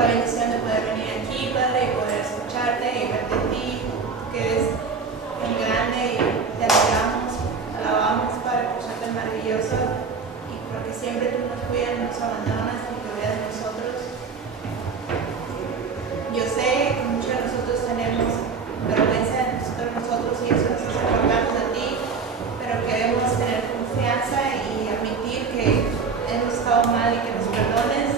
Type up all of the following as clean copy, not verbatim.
la bendición de poder venir aquí, Padre, y poder escucharte y verte a ti, que eres tan grande, y te alabamos, Padre, por ser tan maravilloso y porque siempre tú nos cuidas, nos abandonas y te cuidas de nosotros. Yo sé que muchos de nosotros tenemos vergüenza de nosotros y eso nos hace apartarnos de ti, pero queremos tener confianza y admitir que hemos estado mal y que nos perdones.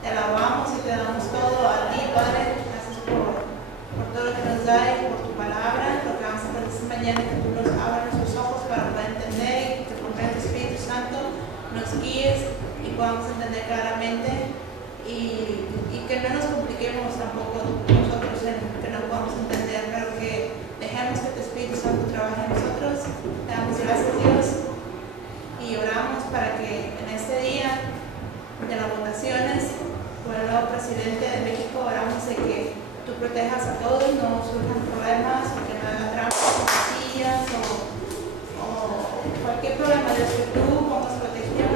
Te alabamos y te damos todo a ti, Padre. Gracias por todo lo que nos da y por tu palabra. Lo que vamos a hacer esta mañana, que tú nos abras nuestros ojos para poder entender y que por medio del Espíritu Santo nos guíes y podamos entender claramente y que no nos compliquemos tampoco nosotros en que no podamos entender, pero que dejemos que tu Espíritu Santo trabaje en nosotros. Te damos gracias, Dios, y oramos para que en este día de las votaciones por el nuevo presidente de México, oramos de que tú protejas a todos, no surjan problemas, o que no haga trampas o cosillas o cualquier problema, Dios, que tú pongas protección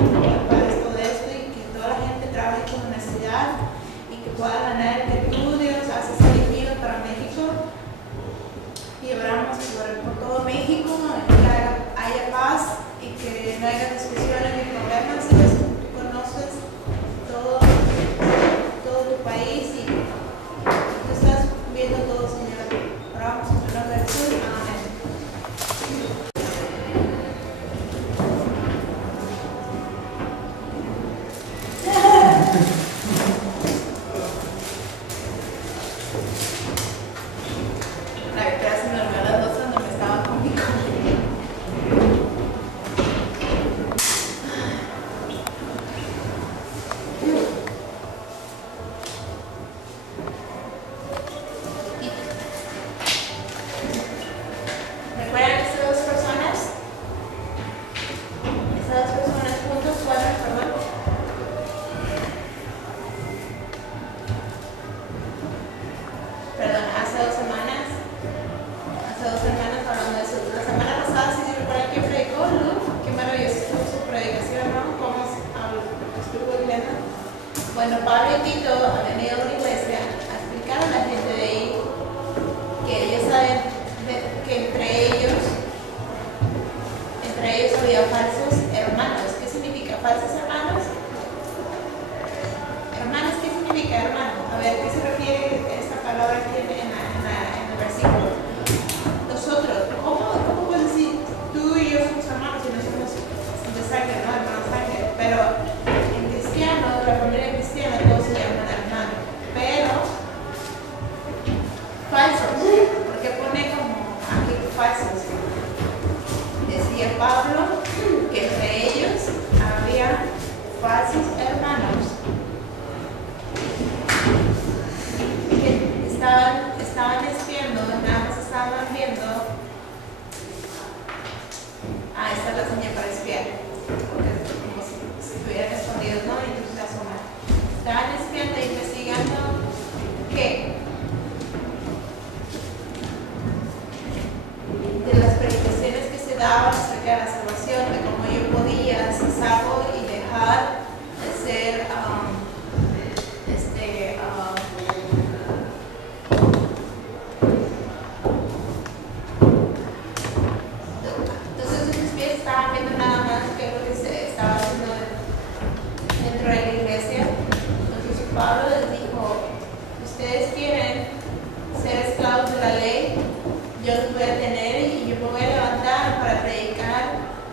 para todo esto y que toda la gente trabaje con honestidad y que pueda ganar el que tú, Dios, haces elegido para México. Y oramos por todo México, que haya paz y que no haya discusiones ni problemas. Dios, tú conoces todo tu país y tú estás viendo todo, Señor. Oramos en tu nombre de Jesús. Amén. La Victoria se me olvidó las dos cuando me estaba conmigo. ¿Recuerdan estas dos personas? Estas dos personas juntos, cuatro, perdón. Perdón, hace 2 semanas. Hace 2 semanas hablando de eso. La semana pasada, si se recuerdan quién predicó, Lu, qué maravillosa estuvo su predicación, ¿no? ¿Cómo estuvo viendo? Bueno, Pablo y Tito habían ido a una iglesia a explicar a la gente de ahí que ellos saben que entre ellos había falsos hermanos. ¿Qué significa falsos hermanos? Hermanos, ¿qué significa hermano? A ver, ¿qué se refiere esta palabra aquí en el versículo? Nosotros, ¿cómo puedes decir tú y yo somos hermanos y no somos de sangre, no hermanos sangre? Pero en cristiano, la familia cristiana, todos se llaman hermanos, pero falsos, porque pone como aquí falsos. Decía Pablo que entre ellos había falsos hermanos que estaban espiando, nada más estaban viendo. Esta es la señal para espiar, porque como si estuvieran escondidos, ¿no? Y entonces la zona. Estaban espiando e investigando ¿qué? De las predicaciones que se daban acerca de la salvación, de cómo yo podía ser salvo y dejar de ser entonces sus pies estaban viendo nada más que lo que se estaba haciendo dentro de la iglesia. Entonces Pablo les dijo: ustedes quieren ser esclavos de la ley, yo los voy a tener y yo me voy a levantar para predicar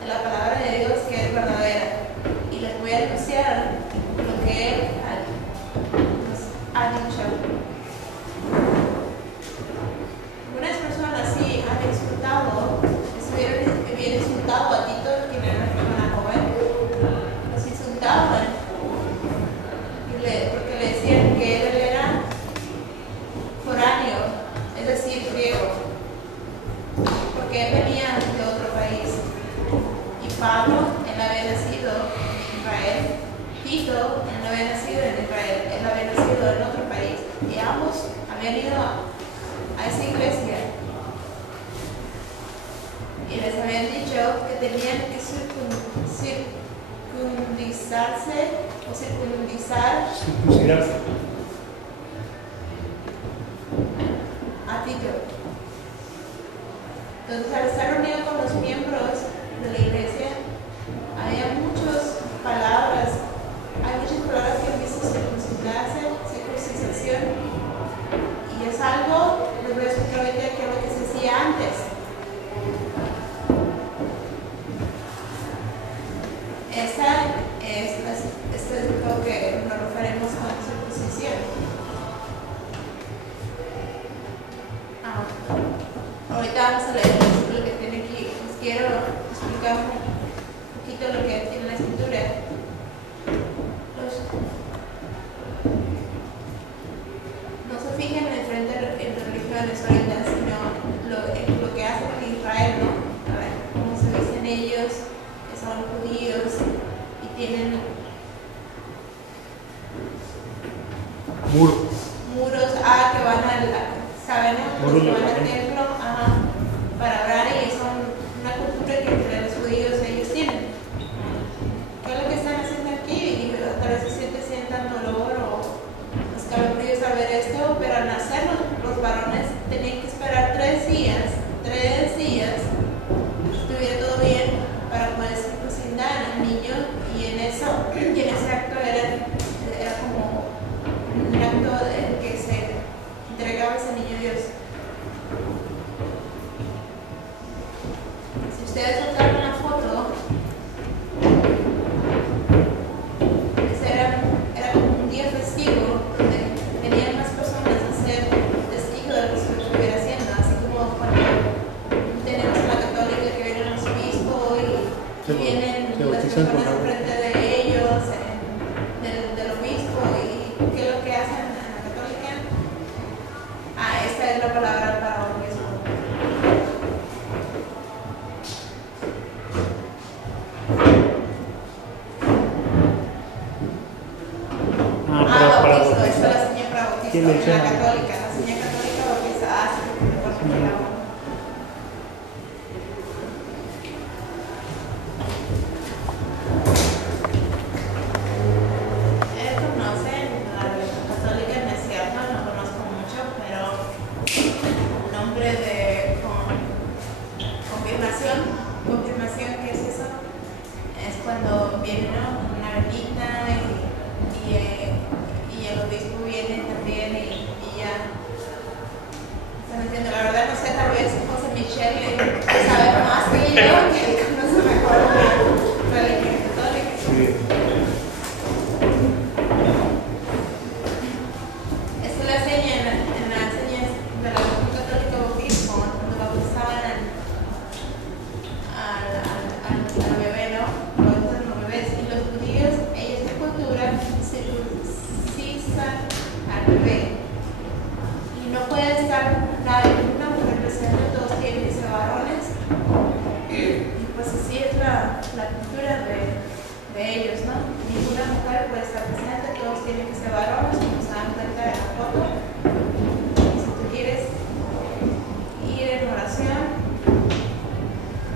la palabra de Dios, que es verdadera, y les voy a anunciar lo que Él ha dicho. Algunas personas sí han insultado, habían insultado a Tito, quien era una persona joven, los insultaban porque le decían que él era foráneo, es decir, griego, porque él venía de otro país. Y Pablo, él había nacido en Israel. Tito, él no había nacido en Israel, él había nacido en otro país. Y ambos habían ido a esa iglesia. Y les habían dicho que tenían que circuncisarse o circuncidar. tienen Muro. muros, que van sabemos los que van al templo, para orar, y son una cultura que entre los judíos ellos tienen. ¿Qué es lo que están haciendo aquí? Y tal vez se sientan dolor o escalofríos al ver esto, pero al nacer los varones tenían que esperar 3 días, que estuviera todo bien para poder circuncidar al niño, y en ese acto era como un acto en que se entregaba ese niño a Dios. Si ustedes notaron una foto, era como un día festivo donde venían más personas a ser testigos de lo que se estuviera haciendo, así como cuando tenemos en la católica que viene el obispo y vienen las personas enfrente de ellos, del obispo, y qué es lo que hacen en la católica. Esta es la palabra para obispo. Bautizo, esa es la señal para bautizo. En la católica, la señal católica bautiza, por el agua. Conocen la religión católica, no es cierto, no conozco mucho, pero el nombre de confirmación, ¿qué es eso? Es cuando viene una velita y el obispo viene también y ya. ¿Están entiendo? La verdad no sé, tal vez José Michel sabe más que yo, que él conoce mejor la religión católica. Sí. Esta es la seña en las señas de la religión católica bautismo, cuando bautizaban al bebé, ¿no? Bautizan los bebés, y los judíos, ellos en cultura circuncisan al bebé. Y no puede estar ninguna mujer presente, todos tienen que ser varones. Y pues así es la cultura de ellos, ¿no? Ninguna mujer puede estar presente, todos tienen que ser varones, como se dan cuenta de la foto. Y si tú quieres ir en oración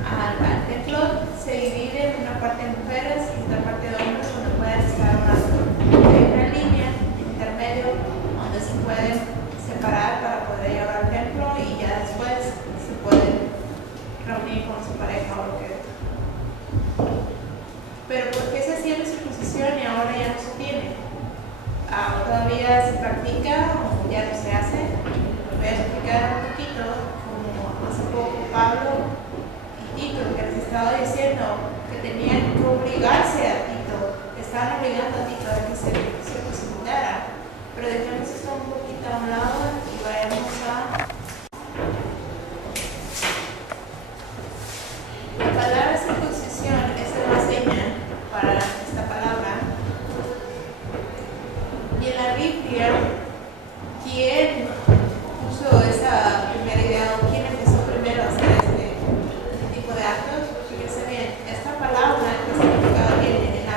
al templo, se divide en una parte de mujeres y otra parte de hombres, donde puedes estar orando. Hay una línea intermedio donde se pueden separar para poder llegar al templo, y ya después se pueden reunir con su pareja o lo que. Pero ¿por qué se hacía la circuncisión y ahora ya no se tiene? ¿Todavía se practica o ya no se hace? Voy a explicar un poquito, como hace poco Pablo y Tito, que les estaba diciendo que tenían que obligarse a Tito, estaban obligando a Tito a que se circuncidara. Pero dejemos esto un poquito a un lado y vayamos a la palabra circuncisión. Esa es la seña para esta palabra. Y en la Biblia, ¿quién puso esa primera idea o quién empezó primero a hacer este tipo de actos? Fíjense bien, esta palabra, ¿qué significado tiene? En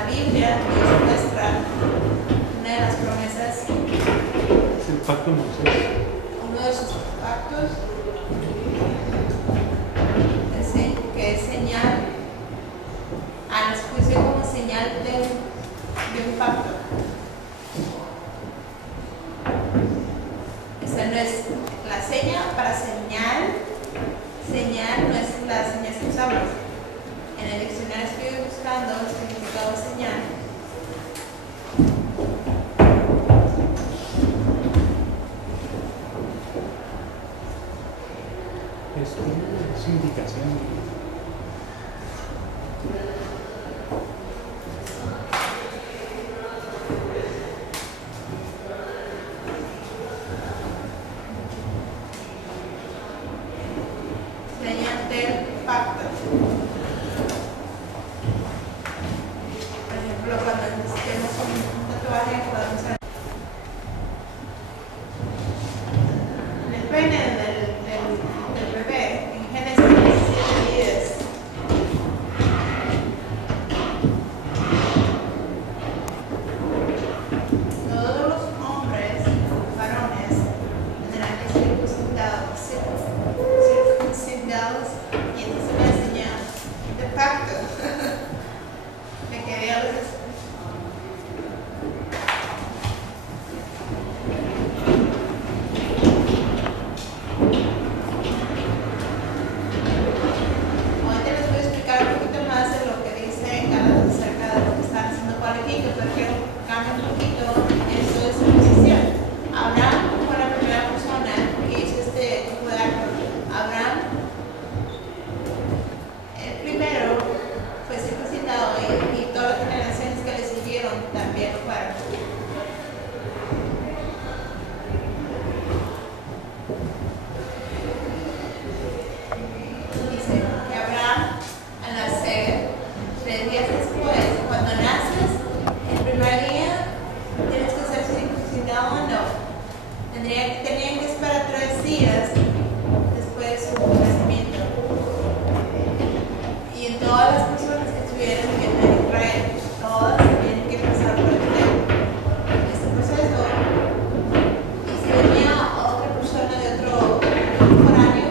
poquito, pero quiero cambiar un poquito esto de circuncisión. Abraham fue la primera persona que hizo este tipo de acto. Abraham, el primero, fue circuncidado y todas las generaciones que le siguieron también fueron. Dice que Abraham, al nacer, 3 días después, cuando naces, el primer día tienes que ser circuncidado o no. Tenían que esperar 3 días después de su nacimiento. Y en todas las personas que estuvieran viviendo en Israel, todas tenían que pasar por este proceso. Y si venía otra persona de otro foráneo,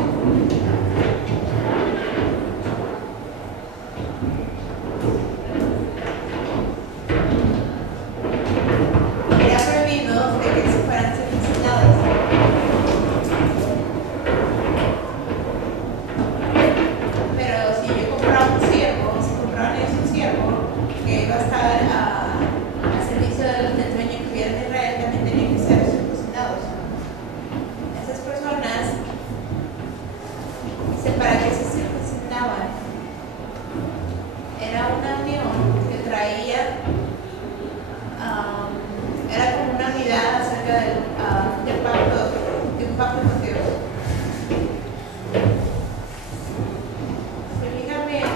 era prohibido de que se fueran circuncidados. Pero si yo compraba un siervo, si compraban ellos un siervo que iba a estar al servicio del dueño que viviera en Israel, también tenían que ser circuncidados. Esas personas, dice, ¿para qué se circuncidaban? Era una unión que traía, era como una unidad acerca del pacto, de un pacto con Dios. Se fijan bien,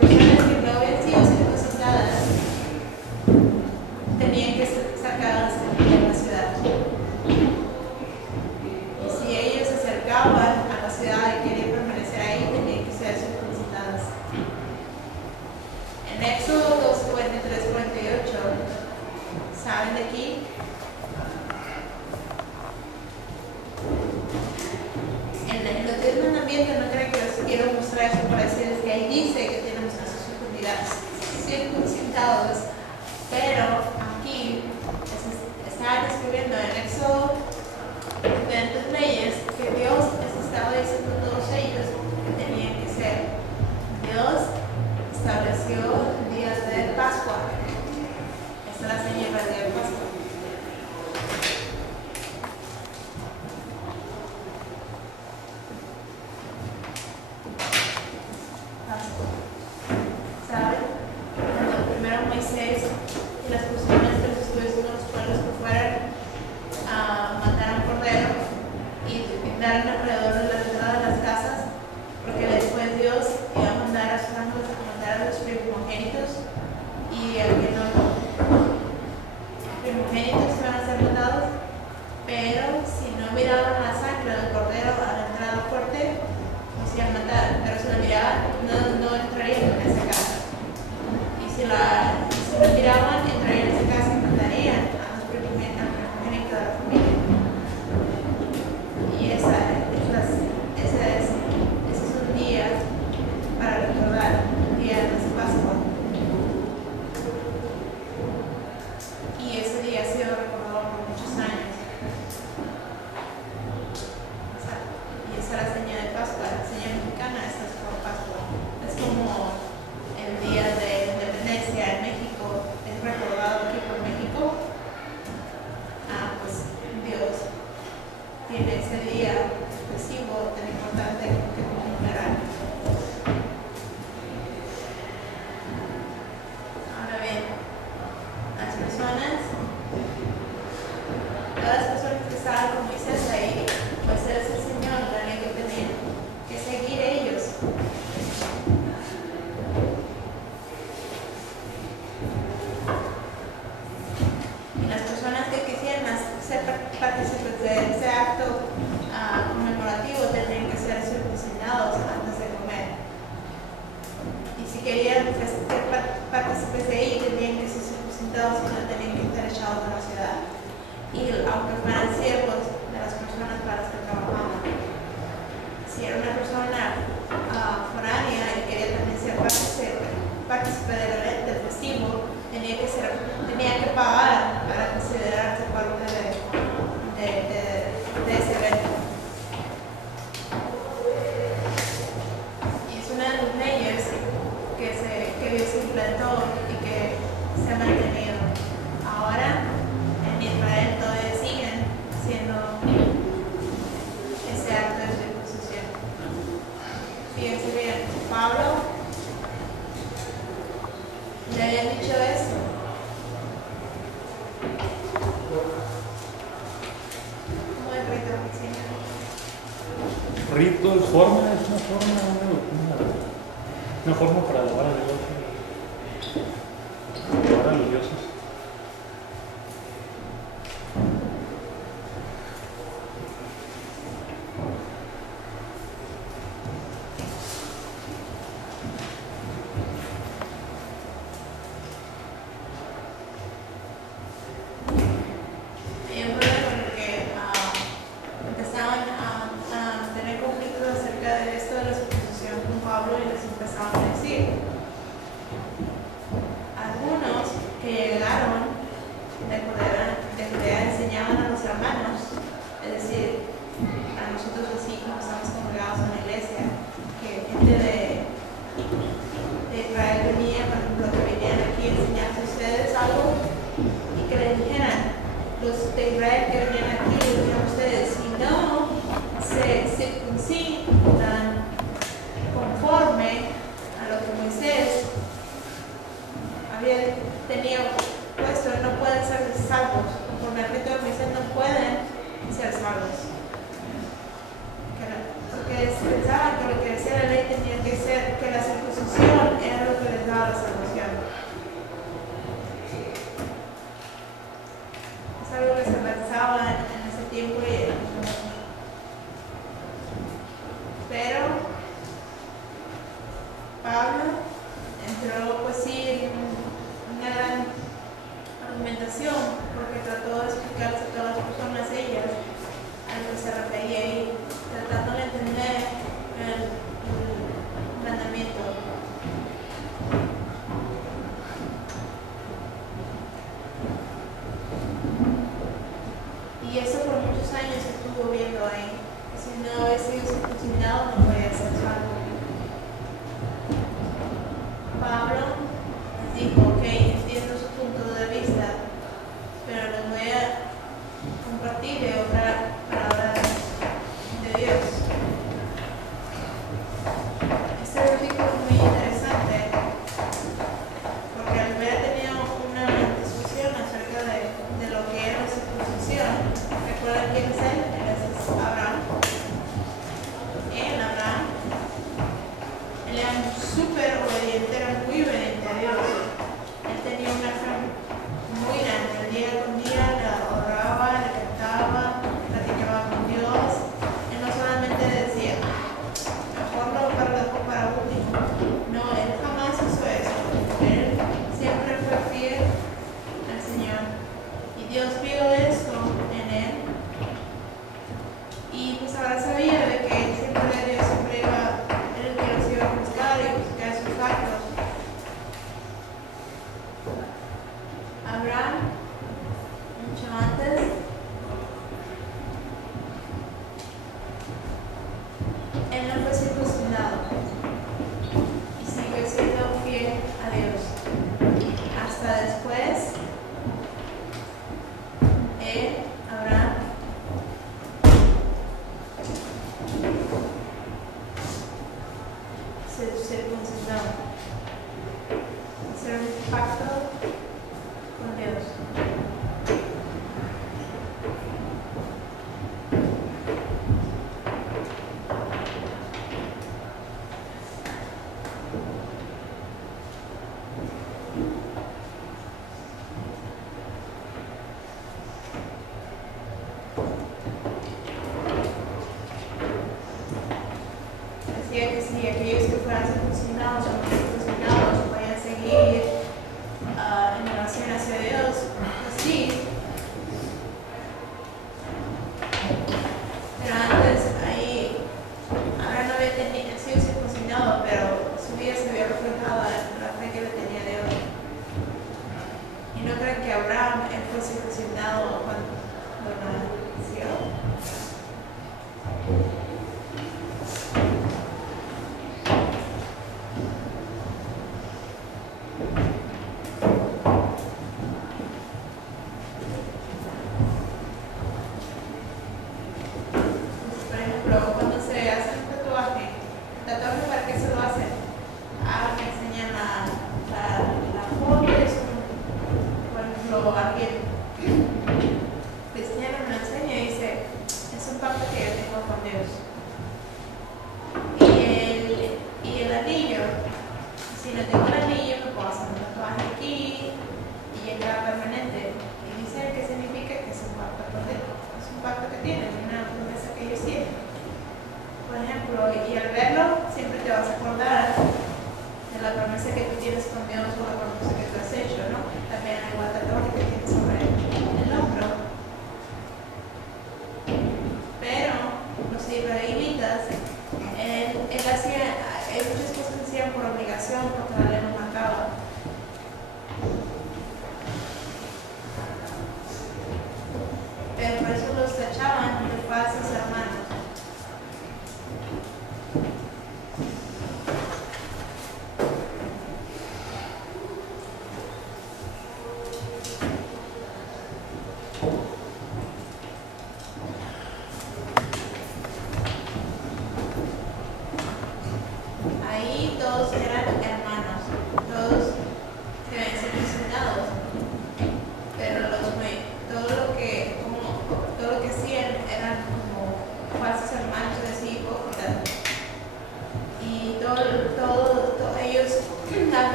personas que no habían sido circuncidadas tenían que ser sacadas de la ciudad. Y si ellos se acercaban a la ciudad y querían permanecer ahí, tenían que ser circuncidadas. En Éxodo 2, 43, 48, ¿saben de aquí? En los 10 mandamientos, no creo que os quiero mostrar eso para decirles que ahí dice que tenemos que ser circuncidados, pero aquí está describiendo en Éxodo diferentes leyes que Dios les estaba diciendo a todos ellos que tenían que ser. Dios estableció días de Pascua. Esta es la señal del día de Pascua. ¿Saben? Cuando primero Moisés y las personas que los estudios de los pueblos que fueran a matar al cordero y daran alrededor de la entrada de las casas, porque después Dios iba a mandar a sus ángeles a matar a los primogénitos y al que no, primogénitos iban a ser matados, pero si no miraban la sangre del cordero a la entrada fuerte, los iban a matar, pero si la miraban, no entrarían en esa casa. Y si la miraban, entrarían en esa casa y matarían a los primogénitos de la familia. Y ese es un día para recordar, el día de Pascua. Y ese día ha sido recordado por muchos años. Y esa es la señal de Pascua, la señal mexicana, esta es por Pascua. Es como el día de independencia en México, es recordado aquí por México. Pues Dios tiene ese día festivo tan importante que conmemorar. Ahora bien, las personas, todas las personas que estaban con Moisés ahí, pues es el Señor, la ley que tenían que seguir ellos. Y las personas que quisieran ser partícipes de ese acto conmemorativo tendrían que ser circuncidados antes de comer. Y si querían ser partícipes de ahí, tendrían que ser circuncidados y no tenían que estar echados de la ciudad. Y aunque fueran siervos de las personas para las que trabajaban, si era una persona foránea y quería también ser partícipe del festivo, tenía que pagar para considerarse parte de ese evento. Y es una de las leyes que Dios implantó y que rito, es una forma para alabar a Dios, alabar a los dioses.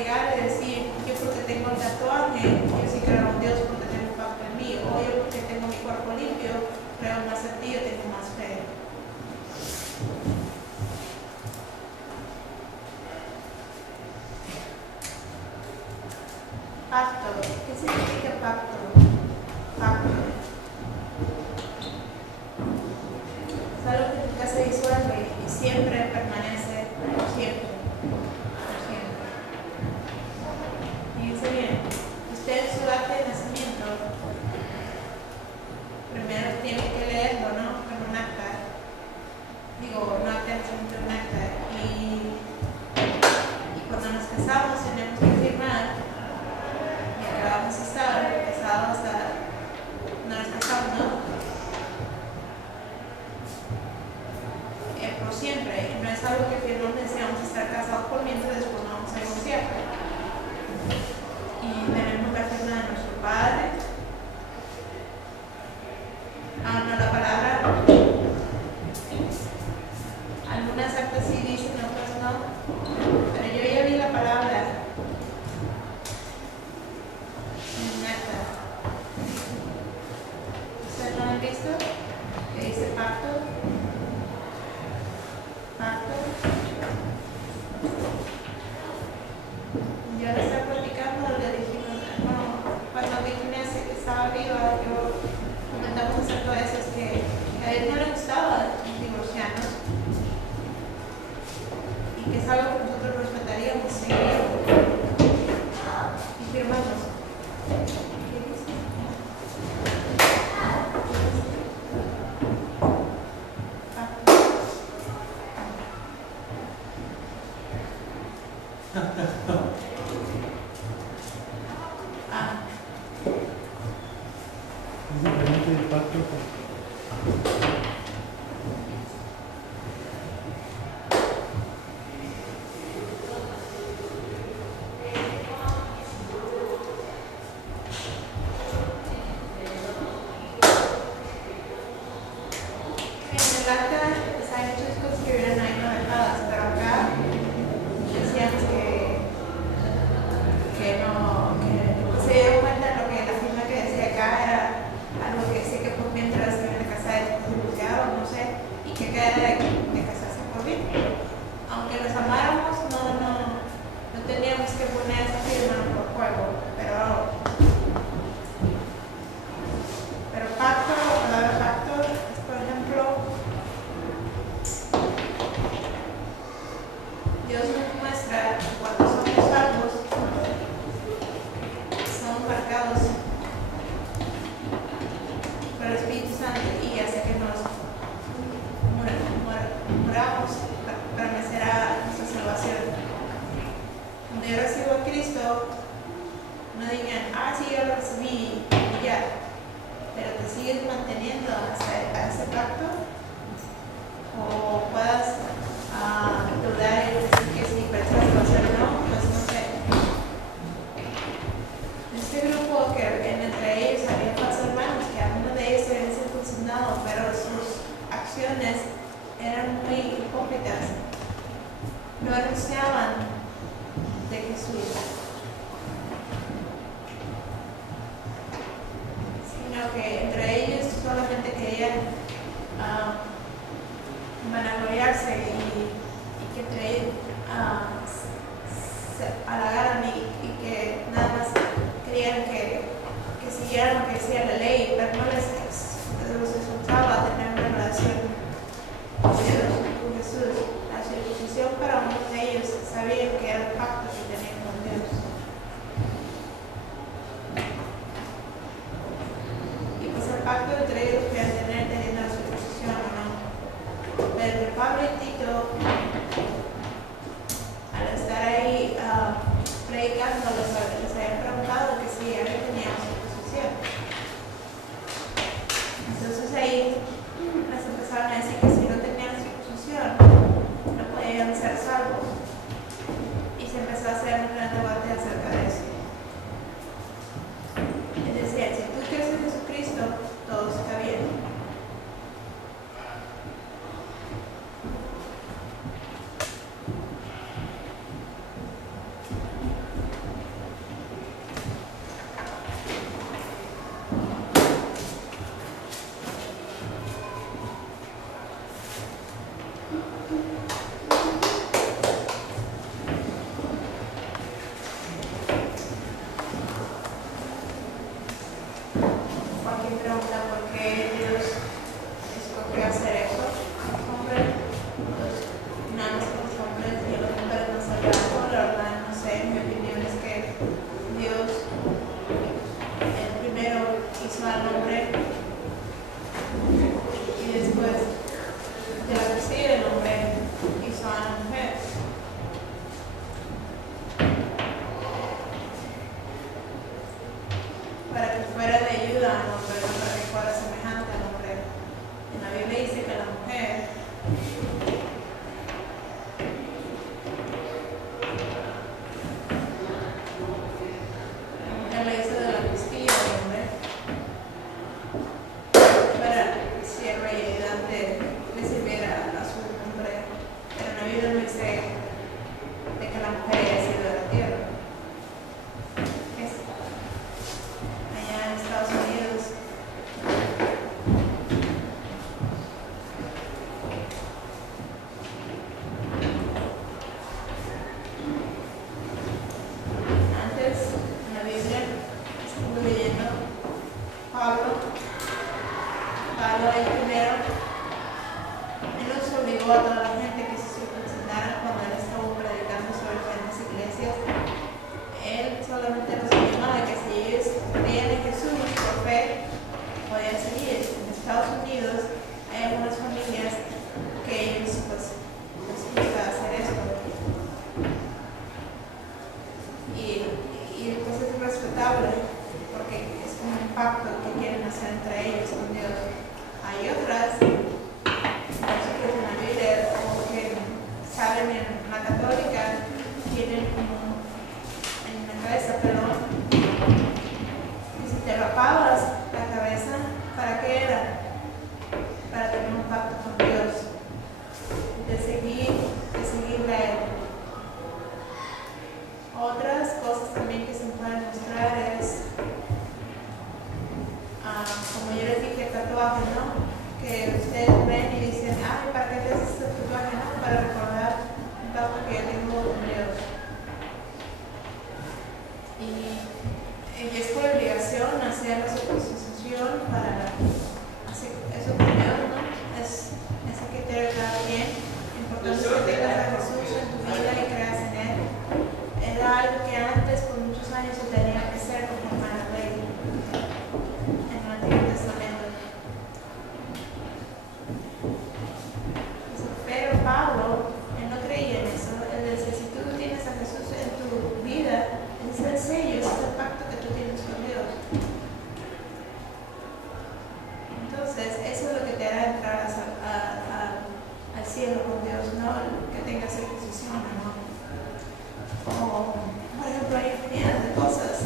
llegar y decir, yo porque tengo el tatuaje, yo sí creo en Dios porque tengo un pacto en mí, o yo porque tengo mi cuerpo limpio, creo más en ti, yo tengo más fe. Pacto. ¿Qué significa pacto? Pacto. Es algo que nunca se disuelve y siempre permanece por siempre. Por siempre. Fíjense bien. Usted en su acta de nacimiento, primero tiene que leerlo, ¿no? Con un acta. Digo, un acta de nacimiento, un acta. Y cuando nos casamos tenemos que firmar. Vamos a estar casados hasta no nos casamos, ¿no? Por siempre. Y no es algo que firmamos si vamos a estar casados por mientras después no vamos a divorciar. Y tenemos la firma de nuestro padre. No, la palabra. Algunas actas sí dicen, otras no. Pero yo ya vi la palabra. ¿Ustedes lo han visto? Que dice pacto. Pacto. Yo le estaba platicando, le dijimos, no, cuando Virginia estaba viva, yo comentamos acerca de eso, es que a él no le gustaba divorciarnos y que es algo que nosotros respetaríamos seguir y firmamos. Es diferente del pacto. No anunciaban de Jesús, sino que entre ellos solamente querían vanagloriarse y que entre ellos se halagaran y que nada más querían que siguieran lo que decía la ley, pero no les resultaba tener una relación con Jesús. La circuncisión para uno de ellos sabían que era el pacto que tenían con Dios. Y pues el pacto entre ellos que iban a tener teniendo la circuncisión o no. Pero entre Pablo y Tito, al estar ahí predicando, les habían preguntado que si ellos tenían circuncisión. Entonces ahí les empezaron a decir que si no tenían circuncisión no podían ser salvos, y se empezó a hacer un gran debate acerca de eso. Es decir, si tú crees en Jesucristo, todo está bien. pregunta por qué Dios escogió hacer eso a los hombres. Pues, nada más que los hombres y los hombres no se algo, la verdad no sé, mi opinión es que Dios el primero hizo al hombre y después de la costilla el hombre hizo a la mujer. Para que fuera de ayuda al hombre, no para que fuera semejante al hombre. En la Biblia dice que la mujer le hizo de la costilla al hombre para sierva y ayudante le sirviera a su hombre. Pero en la Biblia no dice de que la mujer haya sido de la tierra. Allá en Estados Unidos antes en la Biblia estuve leyendo Pablo ahí primero él nos obligó a toda la gente que se circuncidaran cuando él estuvo predicando sobre diferentes iglesias. Él solamente nos animó de que si ellos creían en Jesús por fe podían seguir. En Estados Unidos hay algunas familias que ellos pues les gusta hacer esto y pues es respetable porque es un pacto que quieren hacer entre ellos con Dios. Hay otras nosotros en la Biblia o que saben en la católica tienen como en la cabeza, perdón, y si te rapabas la cabeza, ¿para qué era? Para tener un pacto con Dios, de seguirle a Él. Otras cosas también que se pueden mostrar es, como yo les dije, tatuajes, ¿no? Que ustedes ven y dicen, ay, ¿para qué te haces este tatuaje? No, para recordar un pacto que yo tengo con Dios. Y es por obligación hacer la circuncisión para hacer eso con Dios, ¿no? Es ese criterio de cada quien. Importante que tengas a Jesús en tu vida y creas en Él. Era algo que antes, por muchos años, se tenía que hacer conforme a la ley en el Antiguo Testamento. Pero Pablo, él no creía en eso. Él decía, si tú tienes a Jesús en tu vida, es el sello, es el pacto que tú tienes con Dios. Entonces, eso es lo que te hará entrar al cielo con Dios, no que tengas circuncisión, ¿no? O, por ejemplo, hay infinidad de cosas.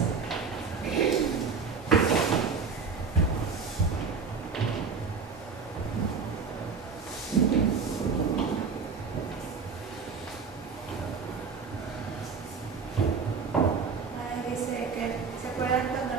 Dice que se acuerdan cuando